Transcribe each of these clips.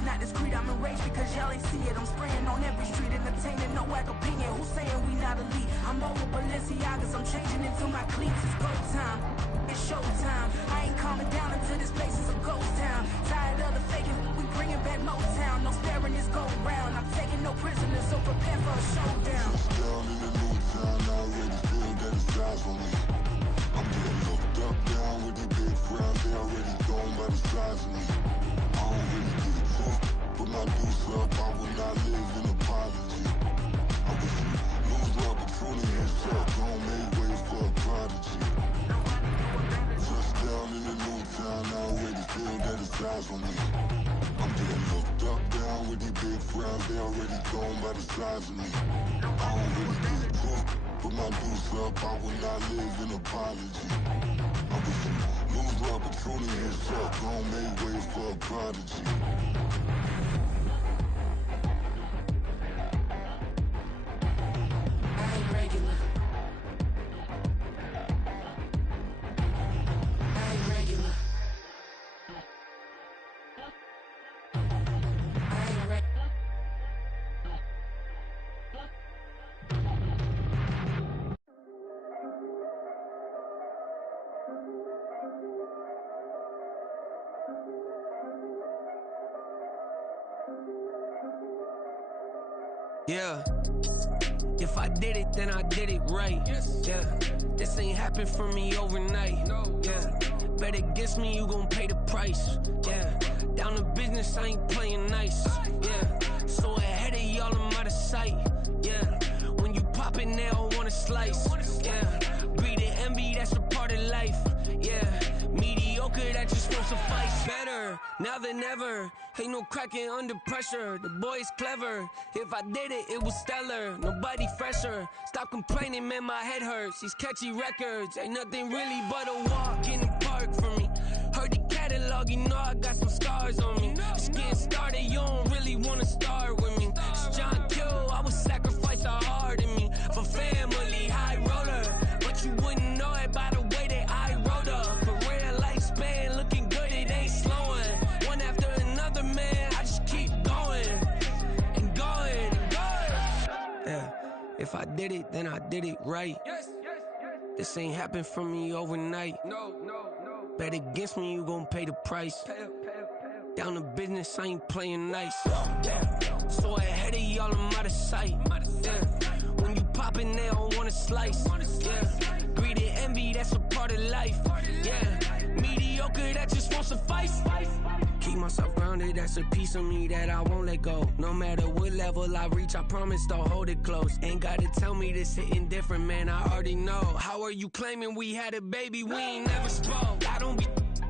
it's not discreet. I'm enraged because y'all ain't see it. I'm spraying on every street, entertaining no whack opinion. Who's saying we not elite? I'm over Balenciagas, I'm changing into my cleats. It's go time, it's showtime. I ain't calming down until this place is a ghost town. Tired of the faking, we bringing back Motown. No staring this go round. I'm taking no prisoners, so prepare for a showdown. Down in the new town, I already feel that it's eyes on me. I'm getting looked up, down with the big frowns. They already gone by the size of me. I don't really get it took, but my deuce up, I will not live in apology. I wish you lose the opportunity himself, don't make way for a prodigy. Just down in the new town, I already feel that it's eyes on me. I'm getting looked up, down with the big frowns. They already gone by the size of me. I don't really get it took, but my deuce up, I will not live in apology. I wish you lose the opportunity himself, don't make way for a prodigy. I ain't regular. I ain't regular. I ain't regular. Yeah, if I did it, then I did it right. Yeah, this ain't happened for me overnight. Yeah, bet against me, you gon' pay the price. Yeah, down to business, I ain't playing nice. Yeah, so ahead of y'all, I'm out of sight. Yeah, when you poppin', they don't wanna slice. Yeah, greed and envy, that's a part of life. Yeah, mediocre, that just won't suffice. Better now than ever. Ain't no cracking under pressure. The boy's clever. If I did it, it was stellar. Nobody fresher. Stop complaining, man, my head hurts. These catchy records ain't nothing really but a walk in the park for me. Heard the catalog, you know I got some scars on me. It's getting started, you don't really wanna start with me. It's John Kill, I would sacrifice a heart in me for family, high roller. But you wouldn't know it by the way that I wrote up. Career lifespan looking good, it ain't slowing. One after another, man, I just keep going and going and going. Yeah, if I did it, then I did it right. This ain't happened for me overnight. Bet against me, you gon' pay the price. Down to business, I ain't playing nice. Yeah, so ahead of y'all, I'm out of sight. Yeah, when you poppin', they don't wanna slice. Yeah, greed and envy, that's a part of life. Yeah, mediocre, that just won't suffice. Keep myself grounded, that's a piece of me that I won't let go. No matter what level I reach, I promise to hold it close. Ain't gotta tell me this hitting different, man, I already know. How are you claiming we had a baby, we ain't never spoke? I don't be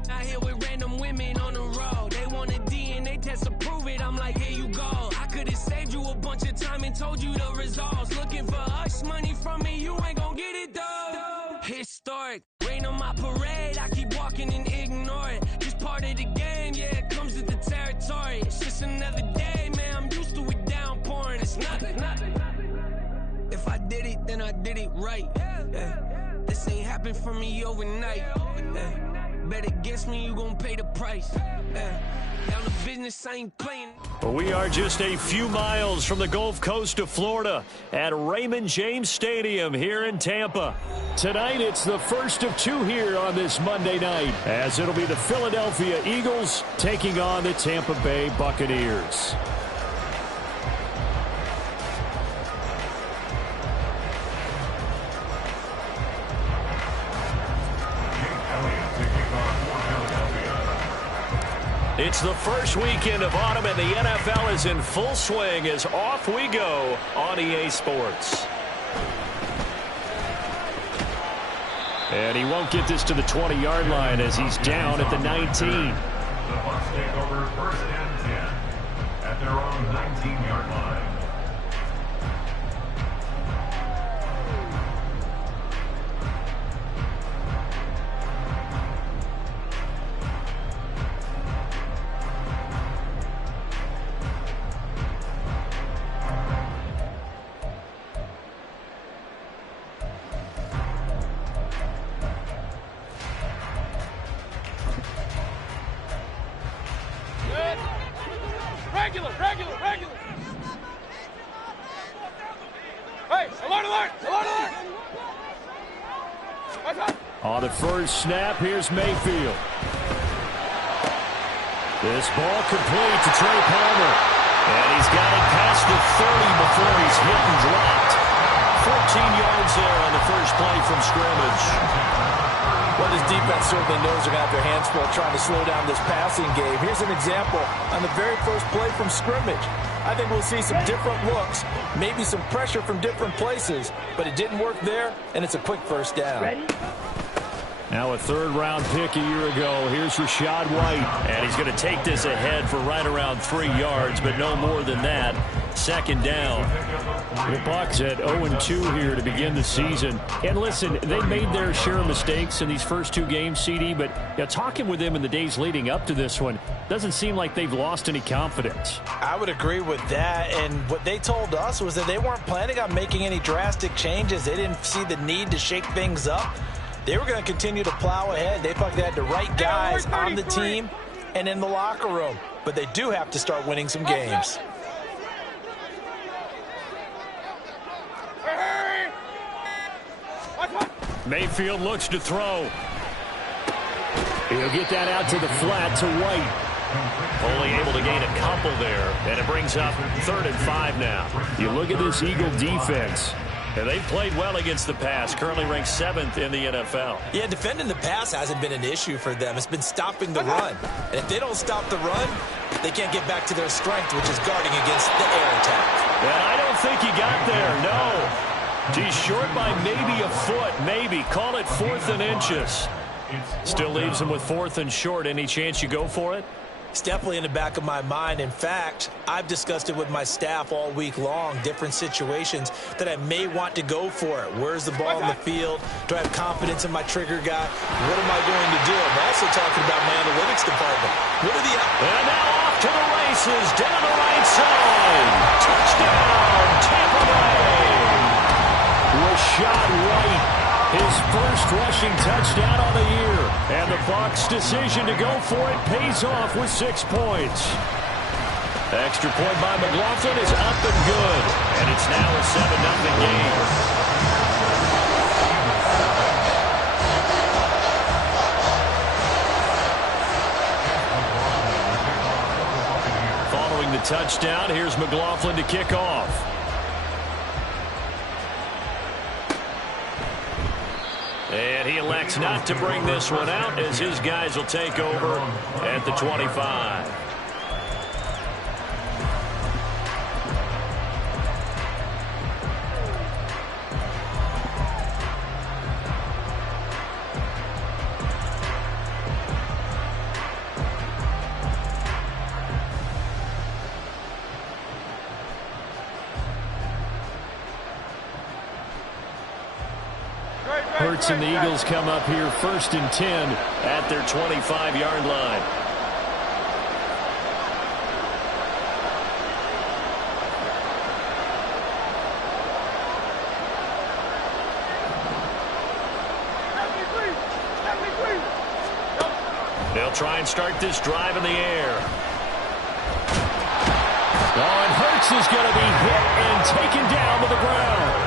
out here with random women on the road. They want a DNA test to prove it, I'm like, here you go. I could've saved you a bunch of time and told you the results. Looking for hush money from me, you ain't gon' get it though. Historic, rain on my parade, I keep walking and ignore it. Just part of the game, yeah, it comes with the territory. It's just another day, man, I'm used to it downpouring. It's nothing. If I did it, then I did it right. Yeah. This ain't happened for me overnight. Yeah. Bet against me, you gon' pay the price. Yeah. Down to business, I ain't playing. Well, we are just a few miles from the Gulf Coast of Florida at Raymond James Stadium here in Tampa. Tonight, it's the first of two here on this Monday night, as it'll be the Philadelphia Eagles taking on the Tampa Bay Buccaneers. It's the first weekend of autumn, and the NFL is in full swing as off we go on EA Sports. And he won't get this to the 20-yard line as he's down at the 19. The Bucs take over first and 10 at their own 19-yard line. Regular. Hey, alert. On the first snap, here's Mayfield. This ball complete to Trey Palmer. And he's got it past the 30 before he's hit and dropped. 14 yards there on the first play from scrimmage. Well, this defense certainly knows they're going to have their hands full trying to slow down this passing game. Here's an example on the very first play from scrimmage. I think we'll see some different looks, maybe some pressure from different places, but it didn't work there, and it's a quick first down. Ready? Now a third-round pick a year ago. Here's Rachaad White. And he's going to take this ahead for right around 3 yards, but no more than that. Second down. The Bucs at 0-2 here to begin the season. And listen, they made their share of mistakes in these first 2 games, CD, but talking with them in the days leading up to this one, doesn't seem like they've lost any confidence. I would agree with that, and what they told us was that they weren't planning on making any drastic changes. They didn't see the need to shake things up. They were going to continue to plow ahead. They felt they had the right guys on the team and in the locker room. But they do have to start winning some games. Mayfield looks to throw. He'll get that out to the flat to White. Only able to gain a couple there, and it brings up 3rd and 5 now. You look at this Eagle defense. And they've played well against the pass, currently ranked 7th in the NFL. Yeah, defending the pass hasn't been an issue for them. It's been stopping the run. And if they don't stop the run, they can't get back to their strength, which is guarding against the air attack. And I don't think he got there, no. He's short by maybe a foot, maybe. Call it 4th and inches. Still leaves him with 4th and short. Any chance you go for it? It's definitely in the back of my mind. In fact, I've discussed it with my staff all week long, different situations that I may want to go for it. Where's the ball in the field? Do I have confidence in my trigger guy? What am I going to do? I'm also talking about my analytics department. What are the... And now off to the races, down the right side. Touchdown, Tampa Bay. Rachaad White. His first rushing touchdown on the year. And the Bucs' decision to go for it pays off with 6 points. Extra point by McLaughlin is up and good. And it's now a 7-0 game. Following the touchdown, here's McLaughlin to kick off. And he elects not to bring this one out as his guys will take over at the 25. Hurts and the Eagles come up here 1st and 10 at their 25-yard line. They'll try and start this drive in the air. Oh, and Hurts is going to be hit and taken down to the ground.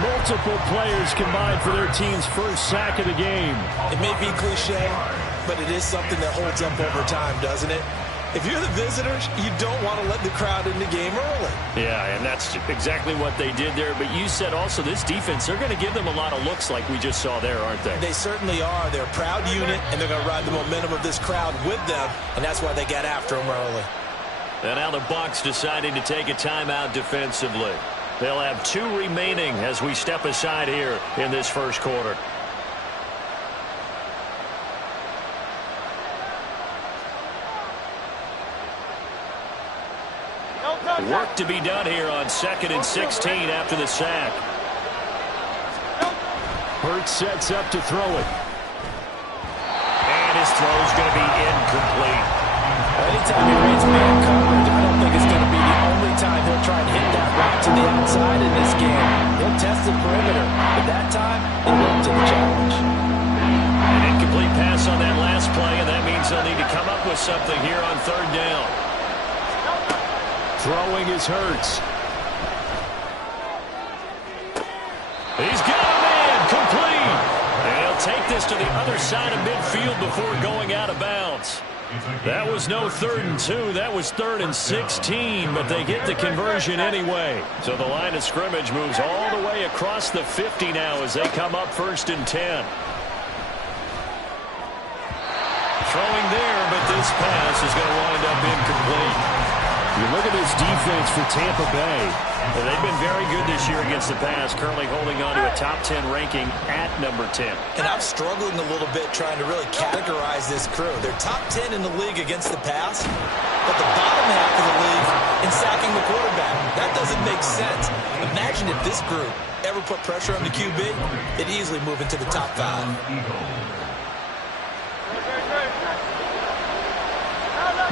Multiple players combined for their team's first sack of the game. It may be cliche, but it is something that holds up over time, doesn't it? If you're the visitors, you don't want to let the crowd in the game early. Yeah, and that's exactly what they did there. But you said also this defense, they're going to give them a lot of looks like we just saw there, aren't they? They certainly are. They're a proud unit, and they're going to ride the momentum of this crowd with them, and that's why they got after them early. And now the Bucs deciding to take a timeout defensively. They'll have 2 remaining as we step aside here in this first quarter. Work to be done here on 2nd and 16 after the sack. Hurts sets up to throw it. And his throw's going to be incomplete. Anytime he reads man coverage, I don't think it's going to be the only time he'll try and hit that route to the outside in this game. He'll test the perimeter, but that time, he'll look to the challenge. An incomplete pass on that last play, and that means they'll need to come up with something here on 3rd down. Throwing is Hurts. He's got a man, complete. And he'll take this to the other side of midfield before going out of bounds. That was no 3rd and 2. That was 3rd and 16, but they get the conversion anyway. So the line of scrimmage moves all the way across the 50 now as they come up 1st and 10. Throwing there, but this pass is going to wind up incomplete. You look at this defense for Tampa Bay. They've been very good this year against the pass, currently holding on to a top 10 ranking at number 10. And I'm struggling a little bit trying to really categorize this crew. They're top 10 in the league against the pass, but the bottom half of the league in sacking the quarterback. That doesn't make sense. Imagine if this group ever put pressure on the QB, it'd easily move into the top 5.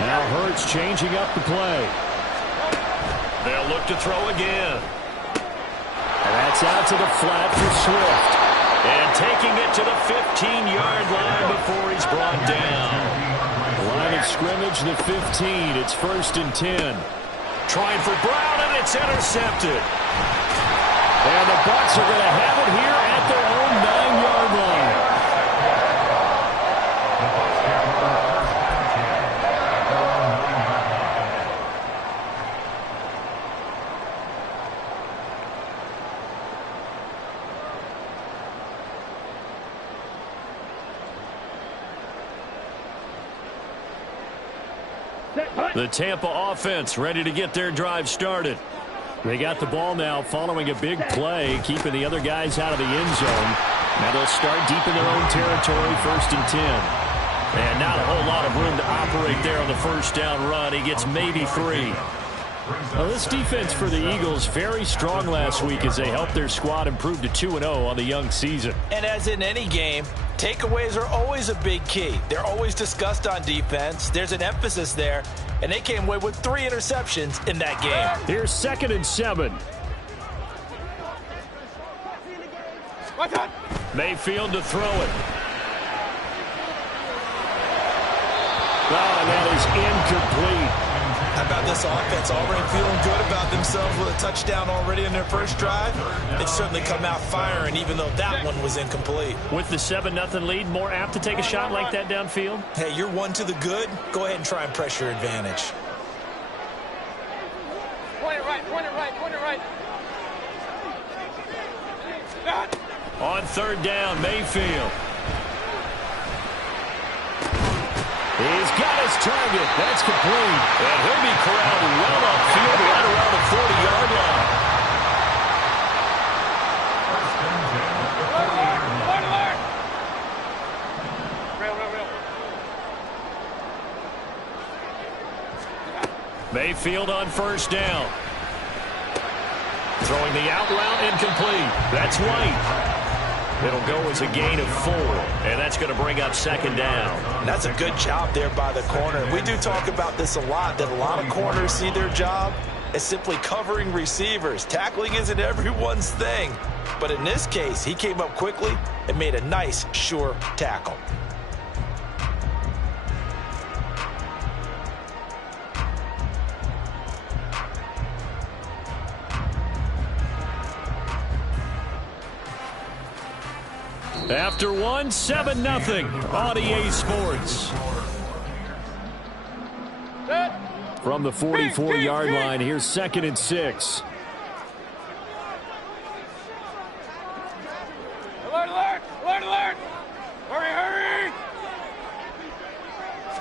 Now Hurts changing up the play. They'll look to throw again. And that's out to the flat for Swift. And taking it to the 15-yard line before he's brought down. Line of scrimmage, the 15. It's 1st and 10. Trying for Brown, and it's intercepted. And the Bucs are going to have it here at their own 9-yard line. The Tampa offense ready to get their drive started. They got the ball now following a big play, keeping the other guys out of the end zone. Now they'll start deep in their own territory, 1st and 10. And not a whole lot of room to operate there on the 1st down run. He gets maybe 3. Well, this defense for the Eagles very strong last week as they helped their squad improve to 2-0 on the young season. And as in any game, takeaways are always a big key. They're always discussed on defense. There's an emphasis there, and they came away with 3 interceptions in that game. Here's 2nd and 7. Mayfield to throw it. Oh, that is incomplete. How about this offense already feeling good about themselves with a touchdown already in their first drive? They've certainly come out firing, even though that one was incomplete. With the 7-0 lead, more apt to take a shot like that downfield? Hey, you're 1 to the good. Go ahead and try and press your advantage. Point it right, point it right, point it right. On 3rd down, Mayfield. He's got his target. That's complete. And he'll be corralled well upfield right around the 40-yard line. Mayfield on 1st down. Throwing the out route, incomplete. That's White. It'll go as a gain of 4, and that's going to bring up 2nd down. That's a good job there by the corner. We do talk about this a lot, that a lot of corners see their job as simply covering receivers. Tackling isn't everyone's thing. But in this case, he came up quickly and made a nice, sure tackle. After 1, 7-0 on EA Sports. From the 44-yard line, here's 2nd and 6. Alert, alert, alert, alert. Hurry, hurry.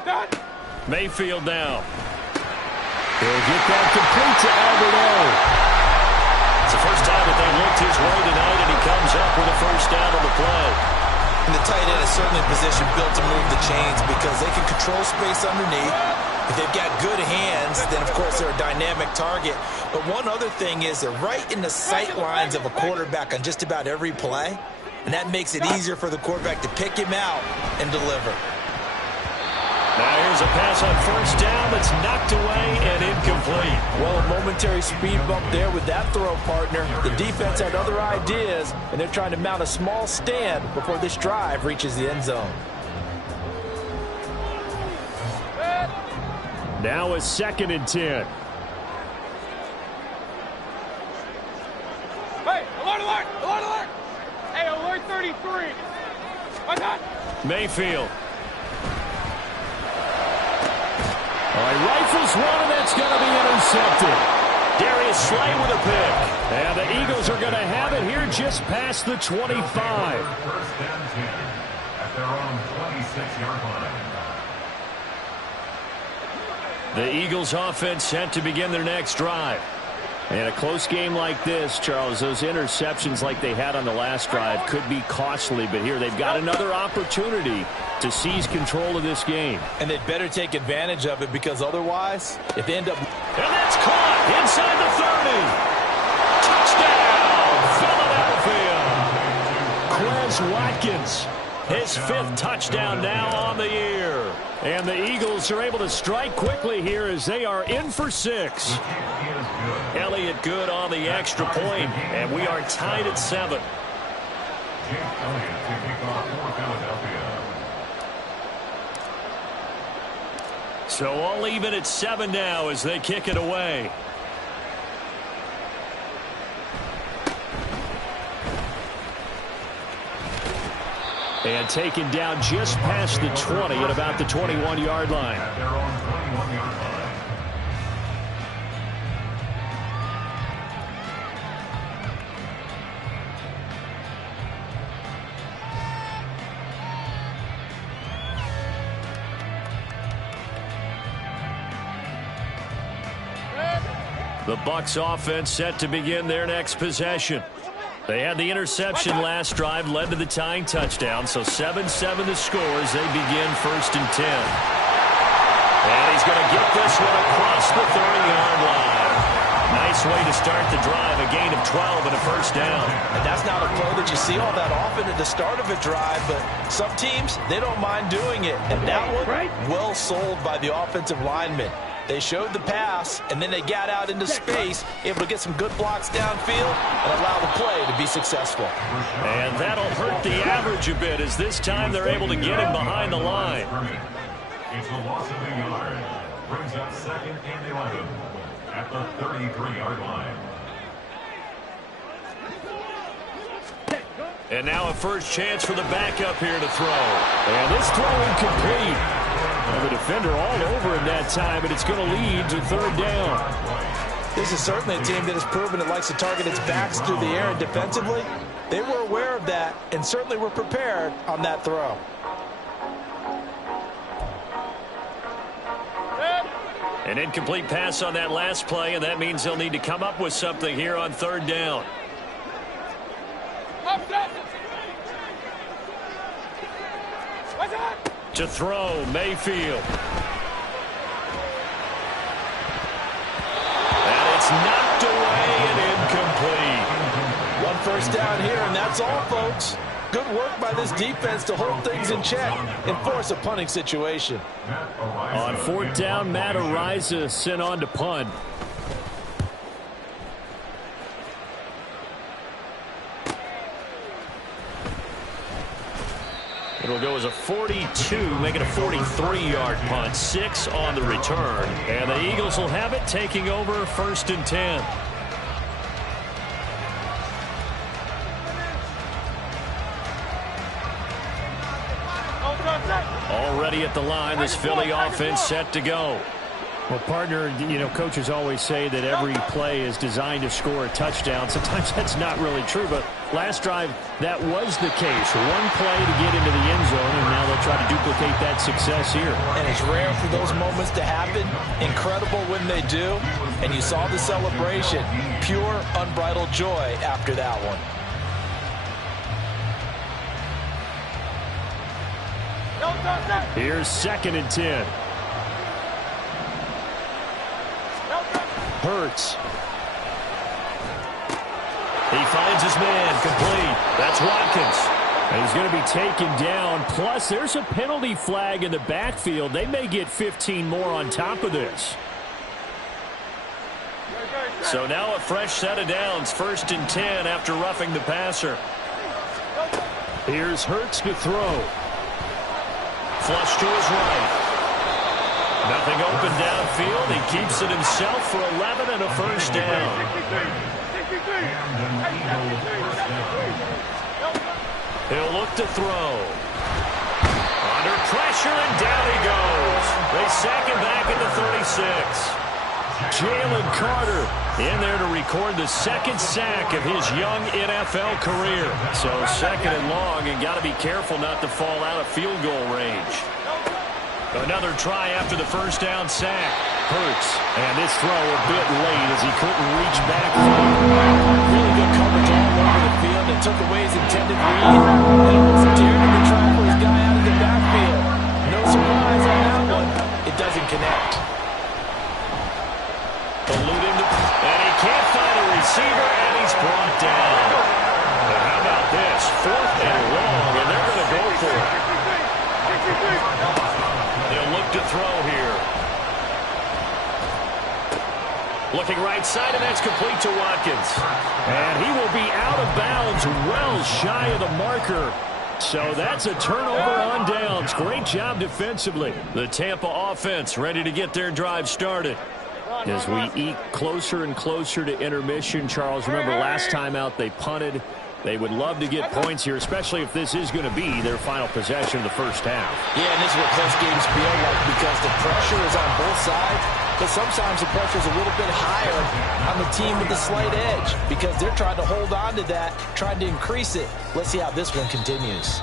Stop. Mayfield now. He'll get that complete to Alberto. It's the first time that they looked his way tonight, and he comes up with a 1st down on the play. And the tight end is certainly a position built to move the chains because they can control space underneath. If they've got good hands, then, of course, they're a dynamic target. But one other thing is they're right in the sight lines of a quarterback on just about every play, and that makes it easier for the quarterback to pick him out and deliver. Now here's a pass on 1st down that's knocked away and incomplete. Well, a momentary speed bump there with that throw, partner. The defense had other ideas, and they're trying to mount a small stand before this drive reaches the end zone. Now a 2nd and 10. Mayfield. He rifles one, and that's going to be intercepted. Darius Slay with a pick. And the Eagles are going to have it here just past the 25. First and 10 at their own 26-yard line. The Eagles offense set to begin their next drive. And a close game like this, Charles, those interceptions like they had on the last drive could be costly. But here they've got another opportunity to seize control of this game. And they'd better take advantage of it, because otherwise, if they end up... And that's caught inside the 30. Touchdown, Philadelphia. Quez Watkins, his 5th touchdown now on the year. And the Eagles are able to strike quickly here as they are in for 6. Elliott good on the extra point, and we are tied at 7. So all even at 7 now as they kick it away. And taken down just past the 20 at about the 21-yard line. At their own 21-yard line. The Bucs offense set to begin their next possession. They had the interception last drive, led to the tying touchdown, so 7-7 the score as they begin 1st and 10. And he's going to get this one across the 30-yard line. Nice way to start the drive, a gain of 12 and a first down. And that's not a play that you see all that often at the start of a drive, but some teams, they don't mind doing it. And that one, well sold by the offensive lineman. They showed the pass, and then they got out into space, able to get some good blocks downfield and allow the play to be successful. And that'll hurt the average a bit, as this time they're able to get him behind the line. It's a loss of a yard. Brings up 2nd and 11 at the 33-yard line. And now a first chance for the backup here to throw. And this throw incomplete. And the defender all over him that time, but it's going to lead to 3rd down. This is certainly a team that has proven it likes to target its backs through the air, and defensively, they were aware of that and certainly were prepared on that throw. An incomplete pass on that last play, and that means they'll need to come up with something here on 3rd down. To throw, Mayfield. And it's knocked away and incomplete. 1 first down here, and that's all, folks. Good work by this defense to hold things in check and force a punting situation. On 4th down, Matt Araiza sent on to punt. It'll go as a 42, make it a 43-yard punt. 6 on the return. And the Eagles will have it, taking over 1st and 10. Already at the line, this Philly offense set to go. Well, partner, you know, coaches always say that every play is designed to score a touchdown. Sometimes that's not really true, but last drive, that was the case. One play to get into the end zone, and now they'll try to duplicate that success here. And it's rare for those moments to happen. Incredible when they do. And you saw the celebration. Pure, unbridled joy after that one. Here's 2nd and 10. Hurts. He finds his man, complete. That's Watkins. And he's going to be taken down. Plus, there's a penalty flag in the backfield. They may get 15 more on top of this. So now a fresh set of downs. 1st and 10 after roughing the passer. Here's Hurts to throw. Flush to his right. Nothing open downfield. He keeps it himself for 11 and a first down. He'll look to throw. Under pressure, and down he goes. They sack him back at the 36. Jalen Carter in there to record the second sack of his young NFL career. So second and long, and got to be careful not to fall out of field goal range. Another try after the first down sack. Hurts, and this throw a bit late as he couldn't reach back. Really good coverage all over the field. It took away his intended read, and it was daring to try for his guy out of the backfield. No surprise on that one. It doesn't connect. Eluding, and he can't find a receiver, and he's brought down. And how about this? 4th and long, and they're going to go for it. They'll look to throw here. Looking right side, and that's complete to Watkins. And he will be out of bounds, well shy of the marker. So that's a turnover on downs. Great job defensively. The Tampa offense ready to get their drive started. As we eke closer and closer to intermission, Charles, remember last time out they punted. They would love to get points here, especially if this is going to be their final possession of the first half. Yeah, and this is what close games feel like because the pressure is on both sides, but sometimes the pressure is a little bit higher on the team with the slight edge because they're trying to hold on to that, trying to increase it. Let's see how this one continues.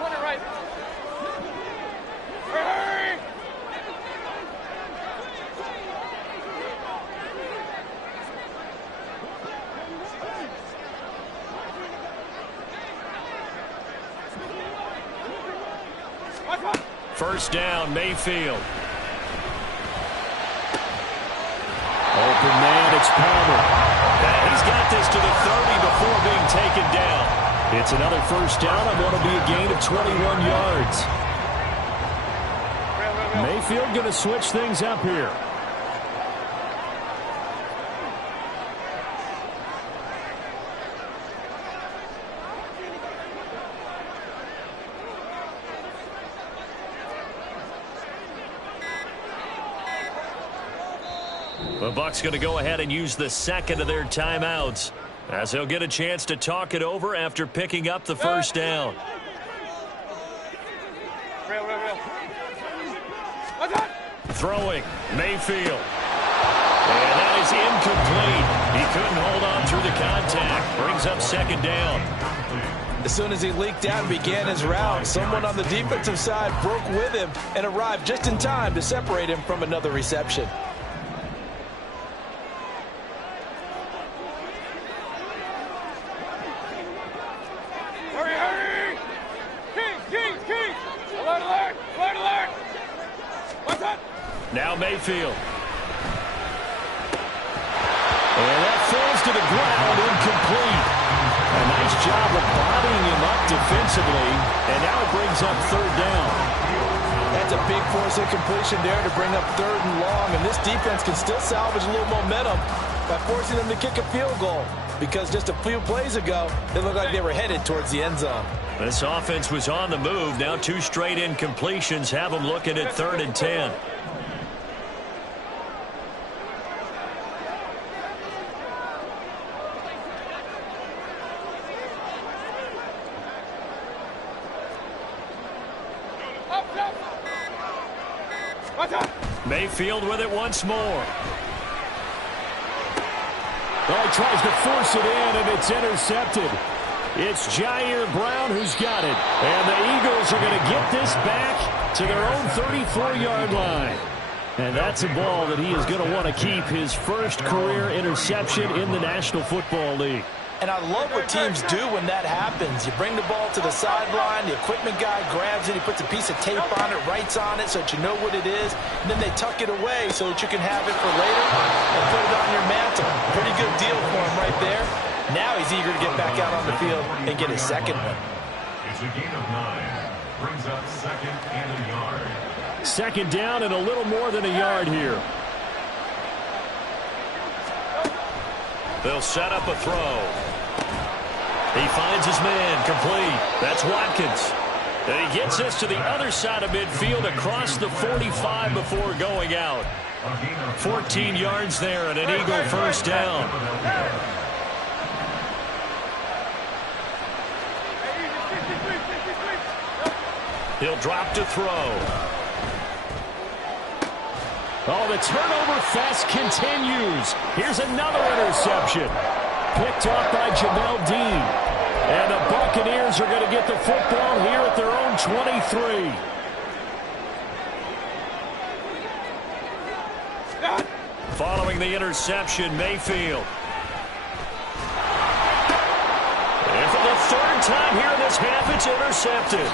Point it right. Hurry! First down, Mayfield. Open man, it's Palmer. And he's got this to the 30 before being taken down. It's another first down on what will be a gain of 21 yards. Mayfield going to switch things up here. The Bucs going to go ahead and use the second of their timeouts as they'll get a chance to talk it over after picking up the first down. Throwing, Mayfield. And that is incomplete. He couldn't hold on through the contact. Brings up second down. As soon as he leaked out and began his route, someone on the defensive side broke with him and arrived just in time to separate him from another reception. Hurry! Kings! Alert! What's that? Now Mayfield. And that falls to the ground, incomplete. A nice job of bodying him up defensively, and now it brings up third down. That's a big force incompletion there to bring up 3rd and long, and this defense can still salvage a little momentum by forcing them to kick a field goal because just a few plays ago, they looked like they were headed towards the end zone. This offense was on the move. Now 2 straight incompletions have them looking at 3rd and 10. Mayfield with it once more. Well, he tries to force it in, and it's intercepted. It's Jair Brown who's got it. And the Eagles are going to get this back to their own 34-yard line. And that's a ball that he is going to want to keep, his first career interception in the National Football League. And I love what teams do when that happens. You bring the ball to the sideline, the equipment guy grabs it, he puts a piece of tape on it, writes on it so that you know what it is, and then they tuck it away so that you can have it for later and put it on your mantle. Pretty good deal for him right there. Now he's eager to get back out on the field and get his second one. It's a gain of 9. Brings up 2nd and a yard. Second down and a little more than a yard here. They'll set up a throw. He finds his man, complete. That's Watkins. And he gets this to the other side of midfield across the 45 before going out. 14 yards there and an Eagle first down. He'll drop to throw. Oh, the turnover fest continues. Here's another interception. Picked off by Jamel Dean. And the Buccaneers are going to get the football here at their own 23. Following the interception, Mayfield. And for the third time here in this half, it's intercepted.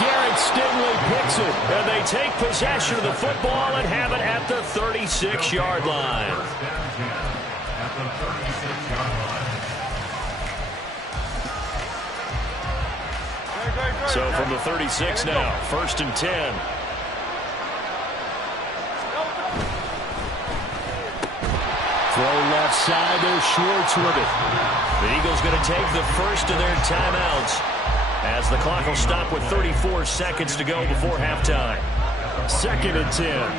Garrett Stingley picks it, and they take possession of the football and have it at the 36-yard line. At the 36-yard line. So from the 36 now, 1st and 10. Throw left side, there's Schwartz with it. The Eagles going to take the first of their timeouts as the clock will stop with 34 seconds to go before halftime. 2nd and 10.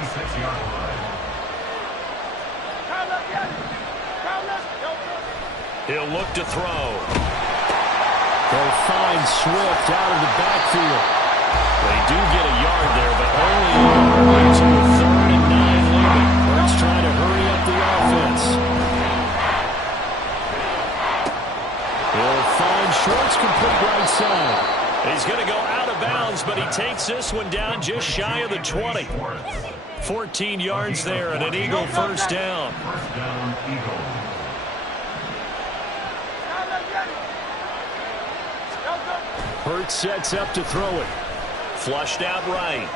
He'll look to throw. They'll find Swift out of the backfield. They do get a yard there, but only a yard. To the 3rd and 9 lead. Hurts trying to hurry up the offense. He'll find Schwartz complete right side. He's going to go out of bounds, but he takes this one down just shy of the 20. 14 yards there and an Eagle first down. First down, Eagle. Hurts sets up to throw it. Flushed out right.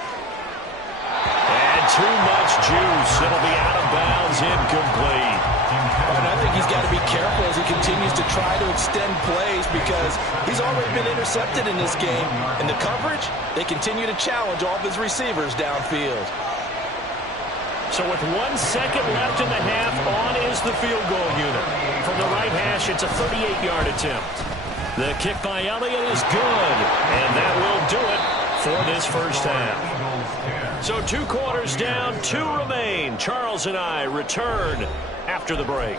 And too much juice. It'll be out of bounds, incomplete. And I think he's got to be careful as he continues to try to extend plays because he's already been intercepted in this game. In the coverage, they continue to challenge all of his receivers downfield. So with 1 second left in the half, on is the field goal unit. From the right hash, it's a 38-yard attempt. The kick by Elliott is good, and that will do it for this first half. So 2 quarters down, 2 remain. Charles and I return after the break.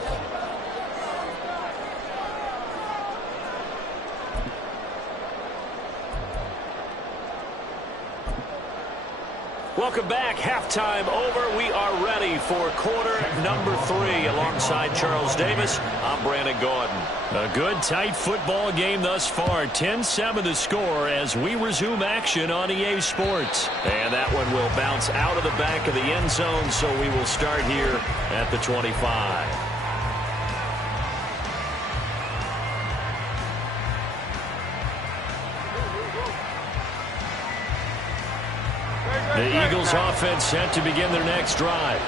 Welcome back. Halftime over. We are ready for quarter number 3. Alongside Charles Davis, I'm Brandon Gordon. A good, tight football game thus far. 10-7 the score as we resume action on EA Sports. And that one will bounce out of the back of the end zone, so we will start here at the 25. The Eagles offense set to begin their next drive.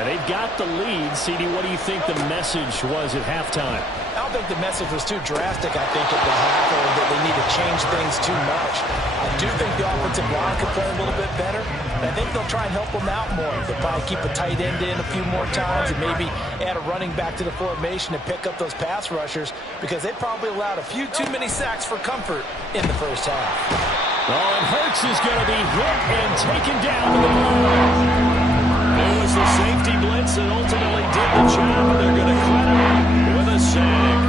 And they've got the lead. CD, what do you think the message was at halftime? I don't think the message was too drastic, I think, at the half, or that they need to change things too much. I do think the offensive line could play a little bit better. And I think they'll try and help them out more. They'll probably keep a tight end in a few more times and maybe add a running back to the formation to pick up those pass rushers because they probably allowed a few too many sacks for comfort in the first half. Oh, and Hurts is going to be hit and taken down to the line. It was the safety blitz that ultimately did the job, and they're going to credit him with a sack.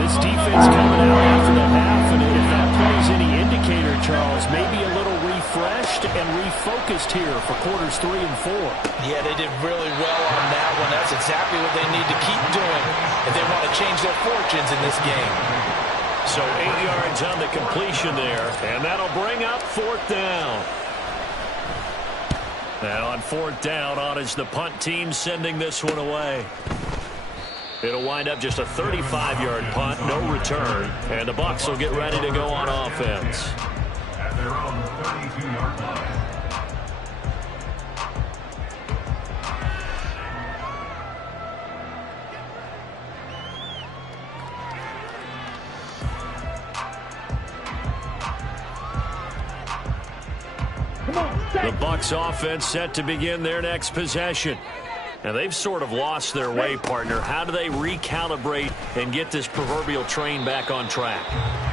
This defense coming out after the half, and if that plays any indicator, Charles, maybe a little refreshed and refocused here for quarters 3 and 4. Yeah, they did really well on that one. That's exactly what they need to keep doing if they want to change their fortunes in this game. So 8 yards on the completion there, and that'll bring up 4th down. Now on 4th down, on is the punt team sending this one away. It'll wind up just a 35-yard punt, no return, and the Bucs will get ready to go on offense. At their own 32-yard line. The Bucs offense set to begin their next possession. And they've sort of lost their way, partner. How do they recalibrate and get this proverbial train back on track?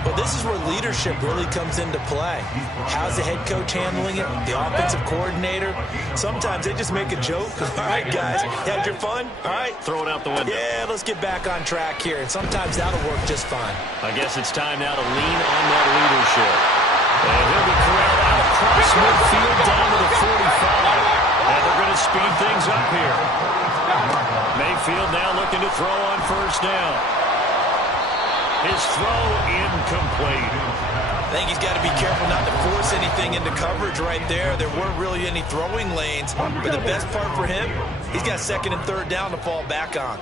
Well, this is where leadership really comes into play. How's the head coach handling it? The offensive coordinator? Sometimes they just make a joke. All right, guys, had your fun? All right. Throw it out the window. Yeah, let's get back on track here. And sometimes that'll work just fine. I guess it's time now to lean on that leadership. And he'll be corralled out across midfield down to the 45. And they're going to speed things up here. Mayfield now looking to throw on first down. His throw incomplete. I think he's got to be careful not to force anything into coverage right there. There weren't really any throwing lanes. But the best part for him, he's got second and third down to fall back on.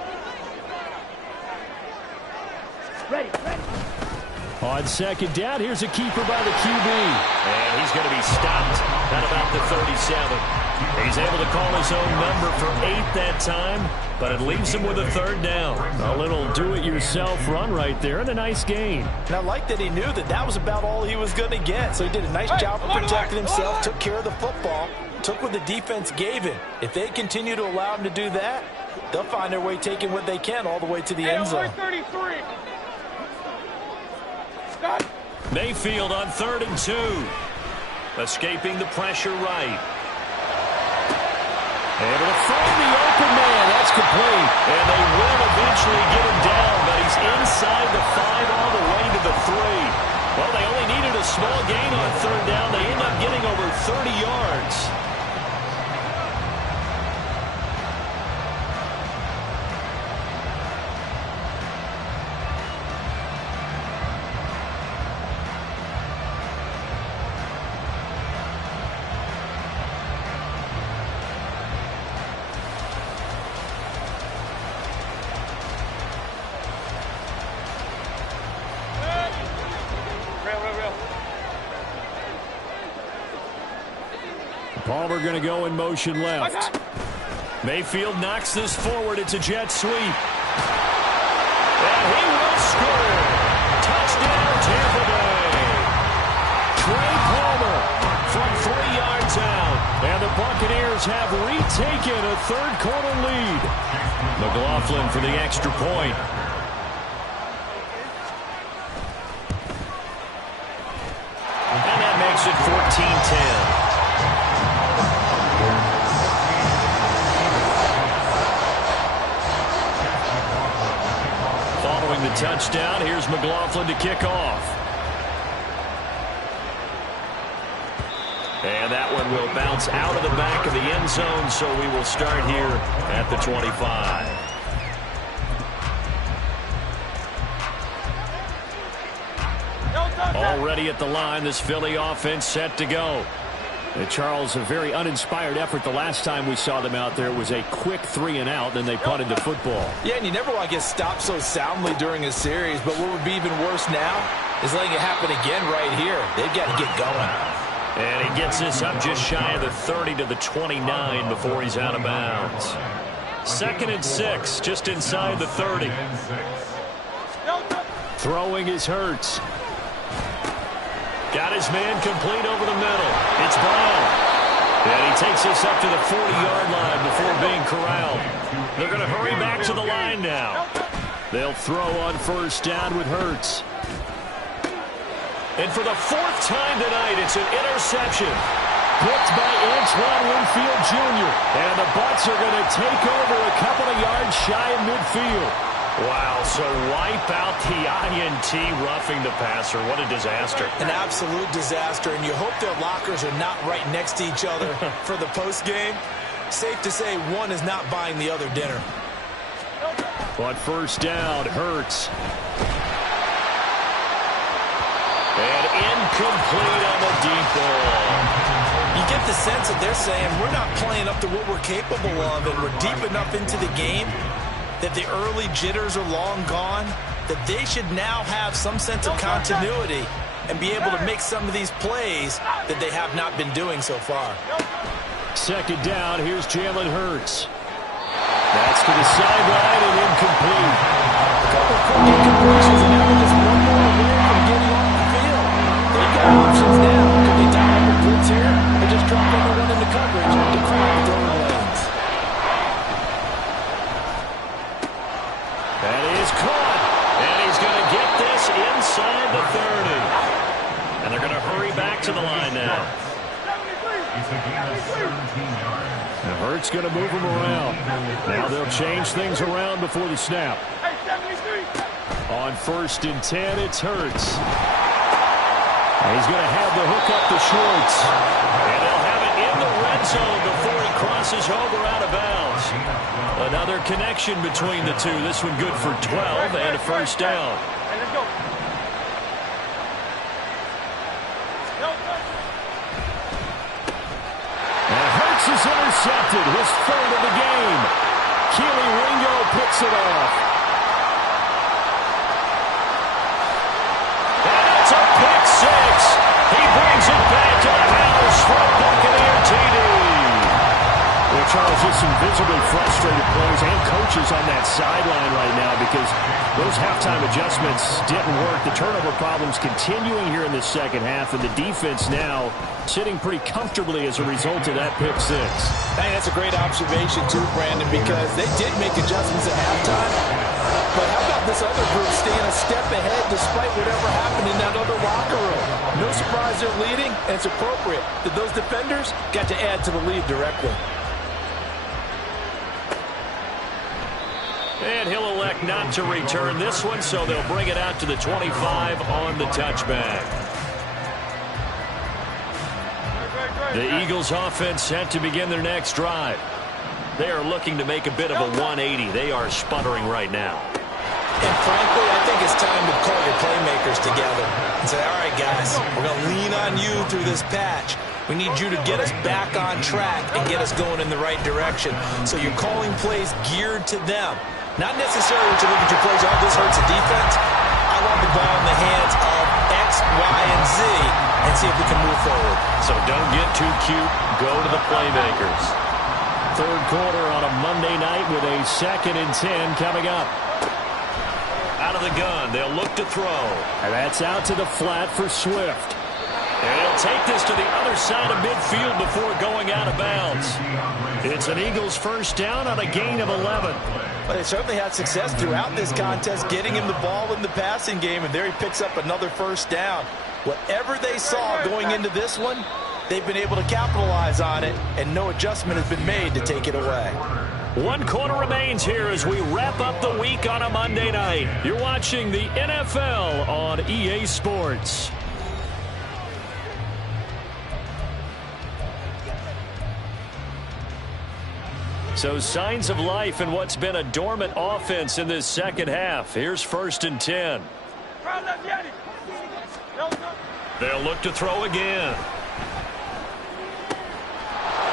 Ready. On second down, here's a keeper by the QB. And he's going to be stopped at about the 37. He's able to call his own number for 8 that time, but it leaves him with a third down. A little do-it-yourself run right there and a nice gain. And I like that he knew that that was about all he was going to get. So he did a nice job of protecting himself, took care of the football, took what the defense gave him. If they continue to allow him to do that, they'll find their way taking what they can all the way to the end zone. 33. Mayfield on 3rd and 2. Escaping the pressure right. Able to find the open man. That's complete. And they will eventually get him down, but he's inside the 5 all the way to the 3. Well, they only needed a small gain on 3rd down. They end up getting over 30 yards. Palmer going to go in motion left. Mayfield knocks this forward. It's a jet sweep. And he will score. Touchdown, Tampa Bay. Trey Palmer from 3 yards out. And the Buccaneers have retaken a third-quarter lead. McLaughlin for the extra point. And that makes it 14-10. Following the touchdown, here's McLaughlin to kick off. And that one will bounce out of the back of the end zone, so we will start here at the 25. Already at the line, this Philly offense set to go. Charles, a very uninspired effort the last time we saw them out there. It was a quick 3 and out, then they punted the football. Yeah, and you never want to get stopped so soundly during a series, but what would be even worse now is letting it happen again right here. They've got to get going. And he gets this up just shy of the 30 to the 29 before he's out of bounds. 2nd and 6, just inside the 30. Throwing is Hurts. Got his man complete over the middle. It's Brown. And he takes this up to the 40-yard line before being corralled. They're going to hurry back to the line now. They'll throw on first down with Hurts. And for the 4th time tonight, it's an interception. Picked by Antoine Winfield Jr. And the Bucs are going to take over a couple of yards shy of midfield. Wow, so wipe out the INT roughing the passer. What a disaster. An absolute disaster, and you hope their lockers are not right next to each other for the postgame. Safe to say one is not buying the other dinner. But first down, Hurts. And incomplete on the deep ball. You get the sense that they're saying we're not playing up to what we're capable of, and we're deep enough into the game that the early jitters are long gone, that they should now have some sense of continuity and be able to make some of these plays that they have not been doing so far. 2nd down, here's Jalen Hurts. That's to the sideline and incomplete. A couple of quick incompletions, and now they're just one more away from getting off the field. They've got options now. Could they dial up a blitz here or just drop everyone into coverage to crowd the throwing lanes? inside the 30. And they're going to hurry back to the line now. Now Hurts going to move him around. Now they'll change things around before the snap. On 1st and 10, it's Hurts. And he's going to have the hook up to Schwartz. And they'll have it in the red zone before he crosses over out of bounds. Another connection between the two. This one good for 12 and a first down. And Hurts is intercepted, his 3rd of the game. Keely Ringo picks it off. And it's a pick 6. He brings it back to the house for a Buccaneer TD. Well, Charles, just some visibly frustrated players and coaches on that sideline right now because those halftime adjustments didn't work. The turnover problems continuing here in the second half, and the defense now sitting pretty comfortably as a result of that pick 6. Hey, that's a great observation, too, Brandon, because they did make adjustments at halftime. But how about this other group staying a step ahead despite whatever happened in that other locker room? No surprise they're leading, and it's appropriate that those defenders got to add to the lead directly. And he'll elect not to return this one, so they'll bring it out to the 25 on the touchback. The Eagles offense set to begin their next drive. They are looking to make a bit of a 180. They are sputtering right now. And frankly, I think it's time to call your playmakers together and say, all right, guys, we're going to lean on you through this patch. We need you to get us back on track and get us going in the right direction. So you're calling plays geared to them. Not necessarily when you look at your plays, oh, this hurts the defense. I want the ball in the hands of X, Y, and Z and see if we can move forward. So don't get too cute. Go to the playmakers. 3rd quarter on a Monday night with a 2nd and 10 coming up. Out of the gun, they'll look to throw. And that's out to the flat for Swift. And he'll take this to the other side of midfield before going out of bounds. It's an Eagles first down on a gain of 11. Well, they certainly had success throughout this contest, getting him the ball in the passing game, and there he picks up another first down. Whatever they saw going into this one, they've been able to capitalize on it, and no adjustment has been made to take it away. 1 quarter remains here as we wrap up the week on a Monday night. You're watching the NFL on EA Sports. So signs of life in what's been a dormant offense in this second half. Here's 1st and 10. They'll look to throw again.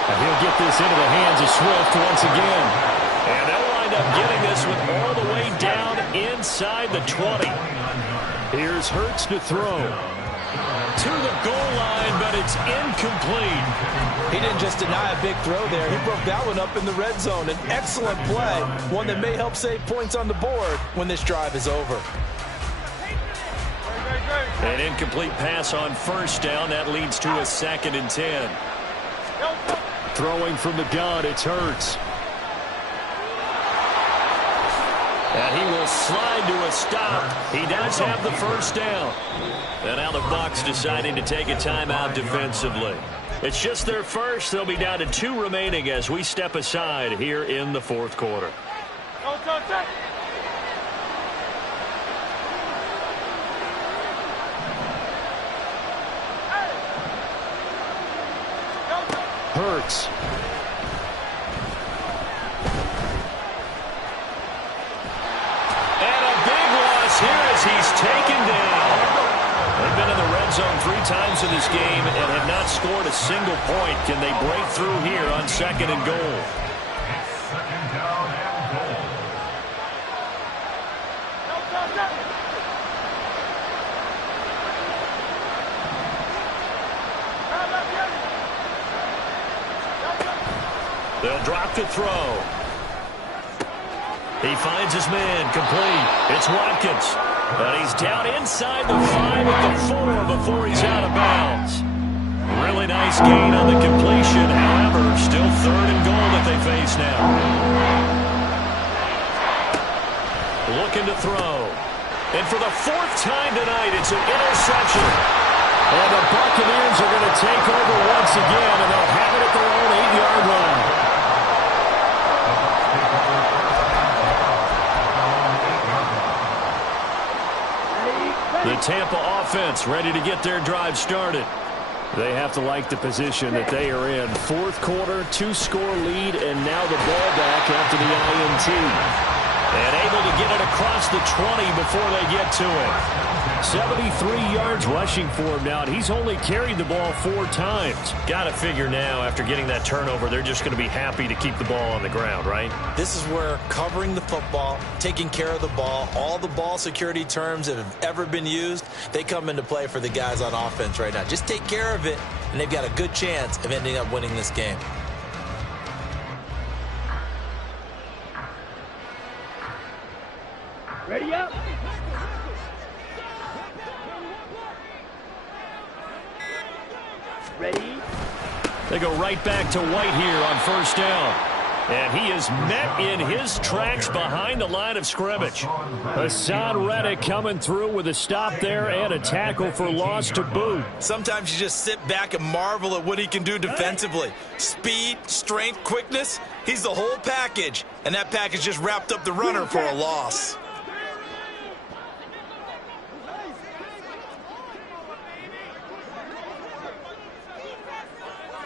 And he'll get this into the hands of Swift once again. And they'll wind up getting this one all the way down inside the 20. Here's Hurts to throw. To the goal line, but it's incomplete. He didn't just deny a big throw there. He broke that one up in the red zone. An excellent play, one that may help save points on the board when this drive is over. An incomplete pass on 1st down. That leads to a 2nd and 10. Throwing from the gun, it's Hurts. And he will slide to a stop. He does have the first down. And now the Bucs deciding to take a timeout defensively. It's just their first. They'll be down to 2 remaining as we step aside here in the 4th quarter. Hurts. And a big loss here as he's taken down. They've been in the red zone 3 times in this game and have not scored a single point. Can they break through here on 2nd and goal? Second down and goal. They'll drop to throw. He finds his man complete. It's Watkins. And he's down inside the 5 at the 4 before he's out of bounds. Really nice gain on the completion. However, still 3rd and goal that they face now. Looking to throw. And for the fourth time tonight, it's an interception. And the Buccaneers are going to take over once again, and they'll have it at their own 8-yard line. The Tampa offense ready to get their drive started. They have to like the position that they are in. Fourth quarter, 2-score lead, and now the ball back after the INT. And able to get it across the 20 before they get to it. 73 yards rushing for him now, and he's only carried the ball 4 times. Got to figure now, after getting that turnover, they're just going to be happy to keep the ball on the ground, right? This is where covering the football, taking care of the ball, all the ball security terms that have ever been used, they come into play for the guys on offense right now. Just take care of it, and they've got a good chance of ending up winning this game. Ready up. Ready. They go right back to White here on first down. And he is met in his tracks behind the line of scrimmage. Hassan Reddick coming through with a stop there and a tackle for loss to boot. Sometimes you just sit back and marvel at what he can do defensively. Speed, strength, quickness, he's the whole package. And that package just wrapped up the runner for a loss.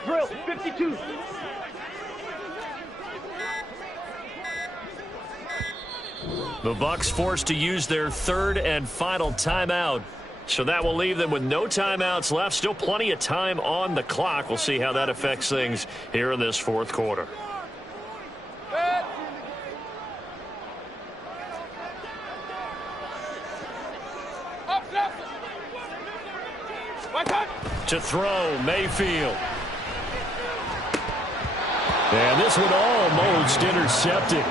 Drill, 52. The Bucs forced to use their third and final timeout. So that will leave them with no timeouts left. Still plenty of time on the clock. We'll see how that affects things here in this fourth quarter. To throw, Mayfield. And this one almost intercepted.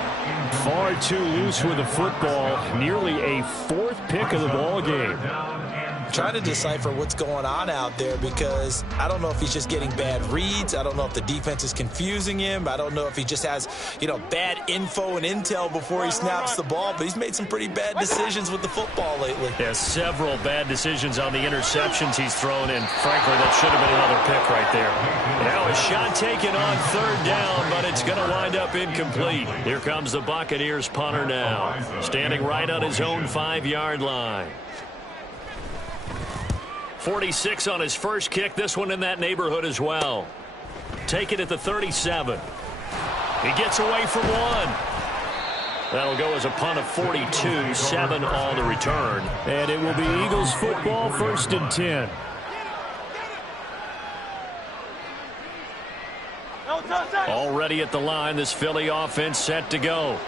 Far too loose with the football. Nearly a 4th pick of the ball game. Trying to decipher what's going on out there, because I don't know if he's just getting bad reads. I don't know if the defense is confusing him. I don't know if he just has, bad info and intel before he snaps the ball. But he's made some pretty bad decisions with the football lately. Yeah, several bad decisions on the interceptions he's thrown, and frankly, that should have been another pick right there. Now a shot taken on third down, but it's going to wind up incomplete. Here comes the Buccaneers punter now, standing right on his own 5-yard line. 46 on his first kick. This one in that neighborhood as well. Take it at the 37. He gets away from one. That'll go as a punt of 42, 7 on the return. And it will be Eagles football, 1st and 10. Already at the line, this Philly offense set to go.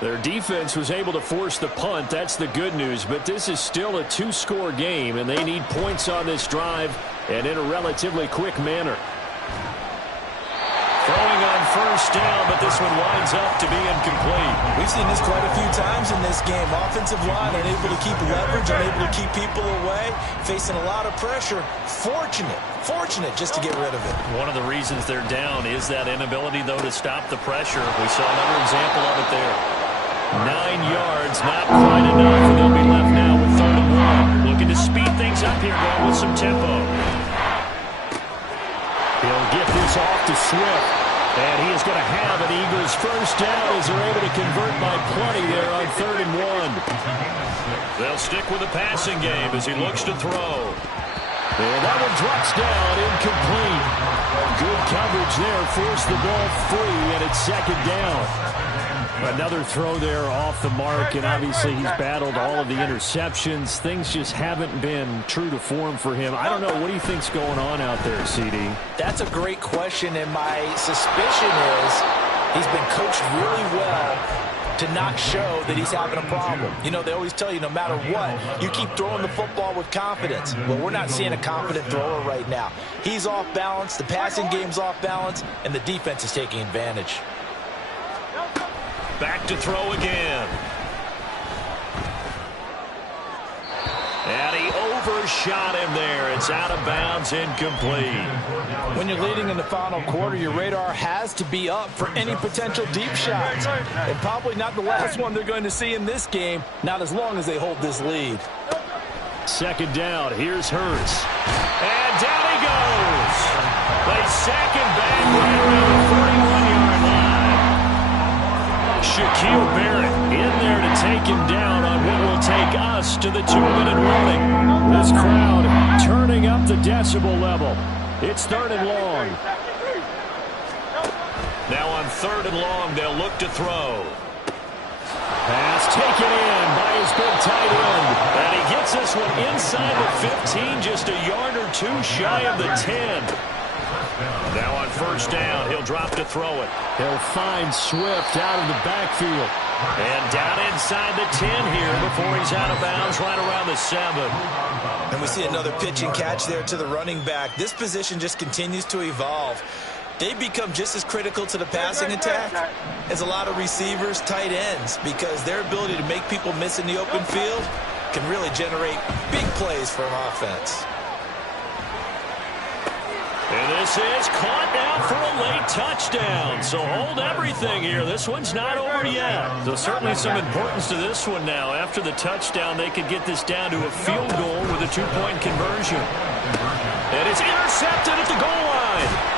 Their defense was able to force the punt. That's the good news. But this is still a 2-score game, and they need points on this drive and in a relatively quick manner. Throwing on first down, but this one winds up to be incomplete. We've seen this quite a few times in this game. Offensive line unable to keep leverage, unable to keep people away, facing a lot of pressure. Fortunate just to get rid of it. One of the reasons they're down is that inability, though, to stop the pressure. We saw another example of it there. 9 yards, not quite enough, and they'll be left now with 3rd and 1. Looking to speed things up here, going with some tempo. He'll get this off to Swift, and he is going to have an Eagles first down as they're able to convert by plenty there on 3rd and 1. They'll stick with the passing game as he looks to throw. And that one drops down, incomplete. Good coverage there, forced the ball free, and it's 2nd down. Another throw there off the mark, and obviously he's battled all of the interceptions. Things just haven't been true to form for him. I don't know. What do you think's going on out there, CD? That's a great question, and my suspicion is he's been coached really well to not show that he's having a problem. They always tell you no matter what, you keep throwing the football with confidence. Well, we're not seeing a confident thrower right now. He's off balance, the passing game's off balance, and the defense is taking advantage. Back to throw again. And he overshot him there. It's out of bounds, incomplete. When you're leading in the final quarter, your radar has to be up for any potential deep shots. And probably not the last one they're going to see in this game, not as long as they hold this lead. Second down, here's Hurts. And down he goes. They sack him back right around the 41-yard line. Shaquille Barrett in there to take him down on what will take us to the 2-minute warning. This crowd turning up the decibel level. It's 3rd and long. Now on 3rd and long, they'll look to throw. Pass taken in by his big tight end. And he gets this one inside the 15, just a yard or two shy of the 10. Now on 1st down, he'll drop to throw it. He'll find Swift out of the backfield. And down inside the 10 here before he's out of bounds right around the 7. And we see another pitch and catch there to the running back. This position just continues to evolve. They become just as critical to the passing attack as a lot of receivers, tight ends, because their ability to make people miss in the open field can really generate big plays for an offense. And this is caught now for a late touchdown. So hold everything here. This one's not over yet. So certainly some importance to this one now. After the touchdown, they could get this down to a field goal with a 2-point conversion. And it's intercepted at the goal line.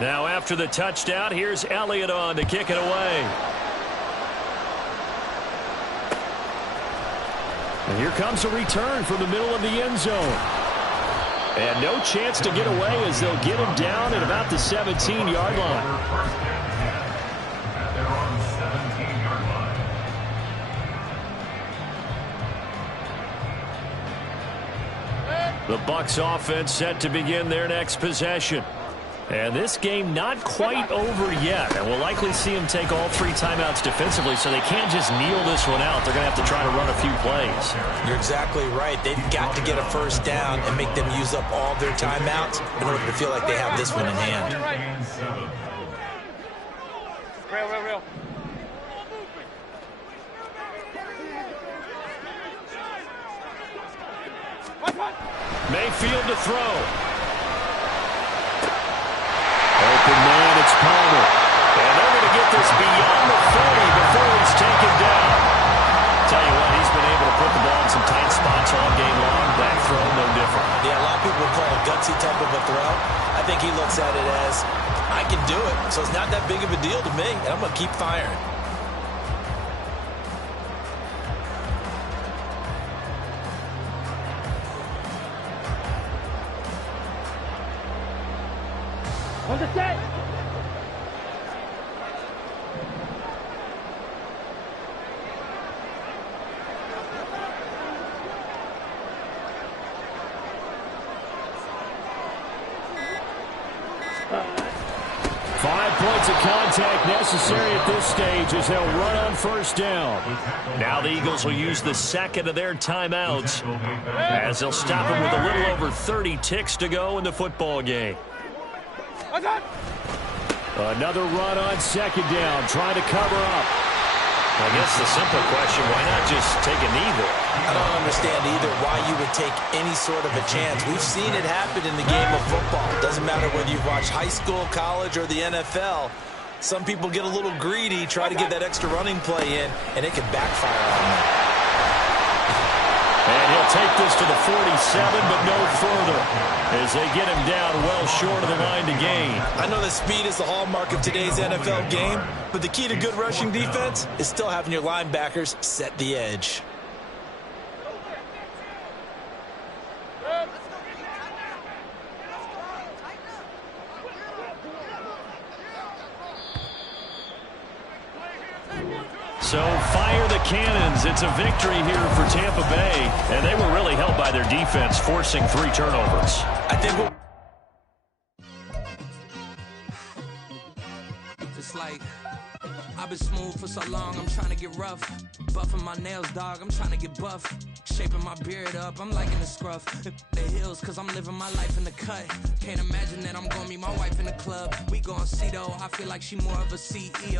Now after the touchdown, here's Elliott on to kick it away. And here comes a return from the middle of the end zone. And no chance to get away as they'll get him down at about the 17-yard line. They're on the 17-yard line. The Bucs offense set to begin their next possession. And this game not quite over yet. And we'll likely see them take all 3 timeouts defensively, so they can't just kneel this one out. They're going to have to try to run a few plays. You're exactly right. They've got to get a 1st down and make them use up all their timeouts in order to feel like they have this one in hand. Real. Mayfield to throw. Open man, it's Palmer. And they're going to get this beyond the 40 before he's taken down. Tell you what, he's been able to put the ball in some tight spots all game long. That throw, no different. Yeah, a lot of people would call it a gutsy type of a throw. I think he looks at it as, I can do it, so it's not that big of a deal to me, and I'm going to keep firing. On the set. 5 points of contact necessary at this stage as they'll run on 1st down. Now the Eagles will use the 2nd of their timeouts as they'll stop them with a little over 30 ticks to go in the football game. Another run on 2nd down, trying to cover up. I guess the simple question, why not just take a knee there? I don't understand either why you would take any sort of a chance. We've seen it happen in the game of football. Doesn't matter whether you've watched high school, college, or the NFL. Some people get a little greedy, try to get that extra running play in, and it can backfire on them. And he'll take this to the 47, but no further as they get him down well short of the line to gain. I know that speed is the hallmark of today's NFL game, but the key to good rushing defense is still having your linebackers set the edge. So fire the cannons. It's a victory here for Tampa Bay, and they were really helped by their defense, forcing 3 turnovers. I think just like I've been smooth for so long, I'm trying to get rough. Buffing my nails, dog, I'm trying to get buff. Shaping my beard up, I'm liking the scruff. The hills, cause I'm living my life in the cut. Can't imagine that I'm gonna meet my wife in the club. We gon' see though, I feel like she more of a CEO.